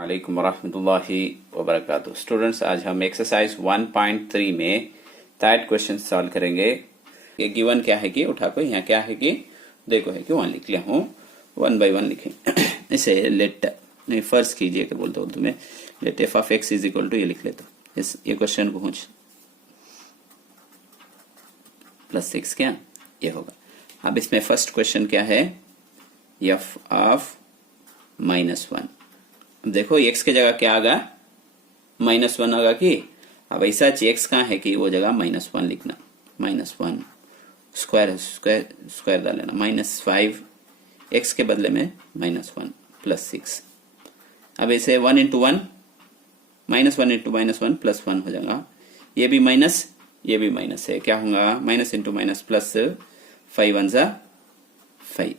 वालेकुम वरहमतुल्लाहि वबरकातुहू। स्टूडेंट्स, आज हम एक्सरसाइज 1.3 में थर्ड क्वेश्चन सॉल्व करेंगे। ये गिवन क्या है कि उठा को यहाँ क्या है कि देखो है कि 1 लिख लिया हूँ, 1 by 1 लिखें। इसे लेट नहीं फर्ज कीजिए क्या बोलते उर्दू में, let f of x is equal to ये लिख लेते हो। ये क्वेश्चन को +6 क्या ये होगा। अब इसमें फर्स्ट क्वेश्चन क्या है, एफ ऑफ -1। अब देखो x की जगह क्या आगा, -1 आगा कि अब ऐसा x कहाँ है कि वो जगह -1 लिखना, -1 स्क्वायर डाल लेना, -5 x के बदले में -1 +6। अब ऐसे 1 इंटू 1 -1 इंटू -1 +1 हो जाएगा। ये भी माइनस ये भी माइनस है, क्या होगा माइनस इंटू माइनस प्लस 5 1 जा 5।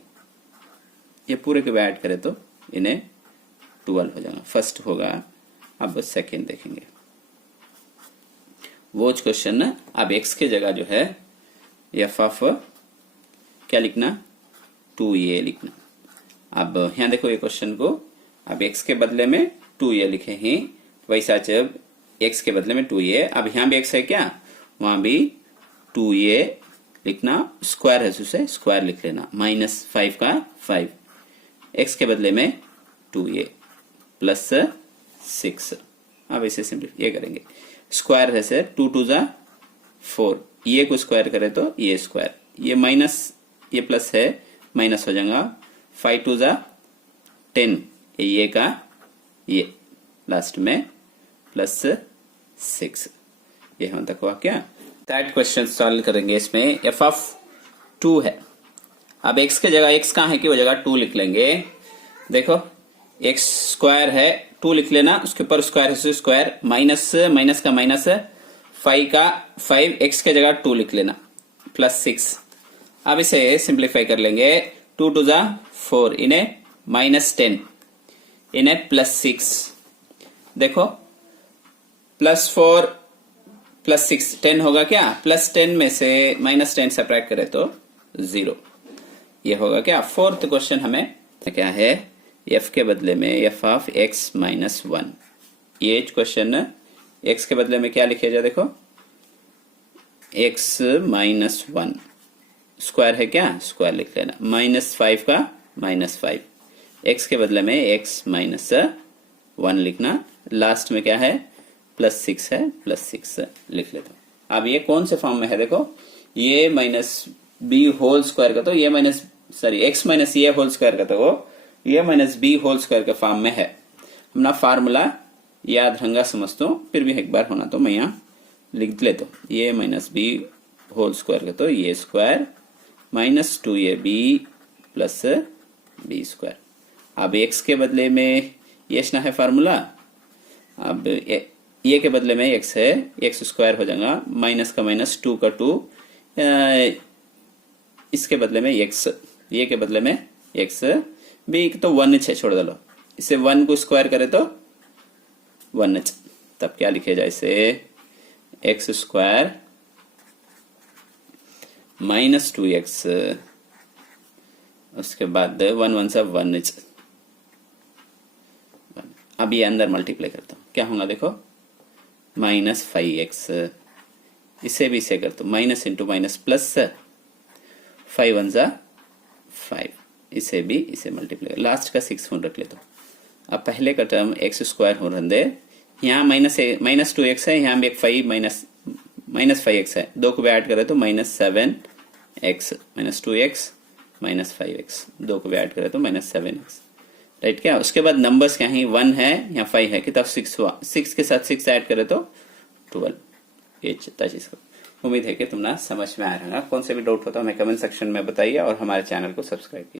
ये पूरे के ऐड करें तो इन्हें 12 हो जाएगा। फर्स्ट होगा। अब सेकेंड देखेंगे वो क्वेश्चन ना। अब x के जगह जो है एफ ऑफ क्या लिखना, 2a लिखना। अब यहाँ देखो ये क्वेश्चन को, अब x के बदले में 2a लिखे हैं, वैसा जब x के बदले में 2a, अब यहाँ भी x है क्या, वहां भी 2a लिखना, स्क्वायर है उसे स्क्वायर लिख लेना, -5 का 5, x के बदले में 2a +6। अब इसे सिंपलीफाई ये करेंगे, स्क्वायर है से 2 2 जा 4, ये को स्क्वायर करे तो ये स्क्वायर, ये माइनस ये प्लस है माइनस हो जाएगा, 5 2 जा 10, ये का ये लास्ट में +6। ये हम तक हुआ क्या। थर्ड क्वेश्चन सॉल्व करेंगे। इसमें एफ ऑफ 2 है। अब x के जगह x कहाँ है कि वो जगह 2 लिख लेंगे। देखो x स्क्वायर है, 2 लिख लेना, उसके ऊपर स्क्वायर है स्क्वायर, माइनस का माइनस, 5 का 5, x के जगह 2 लिख लेना, +6। अब इसे सिंप्लीफाई कर लेंगे, 2 2 जा 4, इन्हें -10, इन्हें +6। देखो +4 +6 10 होगा क्या, +10 में से -10 सब्ट्रैक्ट करे तो 0। ये होगा क्या। फोर्थ क्वेश्चन हमें क्या है, f के बदले में f ऑफ x -1। ये क्वेश्चन x के बदले में क्या लिखे जाए, देखो x -1 स्क्वायर है क्या, स्क्वायर लिख लेना, -5 का -5, x के बदले में x -1 लिखना, लास्ट में क्या है +6 है, +6 लिख लेता हूं। अब ये कौन से फॉर्म में है, देखो ये -b होल स्क्वायर का तो ये x माइनस ये होल स्क्वायर का तो वो ये -b होल स्क्वायर के फॉर्म में है। अपना फार्मूला याद रंगा समझता हूँ, फिर भी एक बार होना तो मैं यहाँ लिख लेता हूँ, ये -b होल स्क्वायर का तो ये square -2ab plus b square. अब x के बदले में ये ना है फार्मूला, अब ये के बदले में x है, x स्क्वायर हो जाएगा, माइनस का माइनस 2 का 2, इसके बदले में x, ये के बदले में x, b तो 1h है, छोड़ दो, इसे 1 को स्क्वायर करे तो 1h, तब क्या लिखे जाए इसे, x स्क्वायर -2x, उसके बाद 1 1 से 1h। अब ये अंदर मल्टीप्लाई करता हूं, क्या होगा देखो -5x, इसे भी इसे करता हूं, माइनस इंटू माइनस प्लस, 5 1 जा 5, इसे भी इसे मल्टीप्लाई, लास्ट का 6 फोन रख लेता हूं। अब पहले का टर्म x स्क्वायर हो रहा है, यहाँ -2x है, यहाँ भी एक 5 है, दो को भी ऐड करे तो -7x, -2x -5x, दो को भी ऐड करे तो -7x, राइट क्या। उसके बाद नंबर्स क्या है, 1 है, यहाँ 5 है, कितना 6 हुआ, 6 के साथ 6 ऐड करे तो 12। ये चीज को उम्मीद है कि तुम ना समझ में आ रहा है। कौन से भी डाउट होता है हमें कमेंट सेक्शन में बताइए और हमारे चैनल को सब्सक्राइब कीजिए।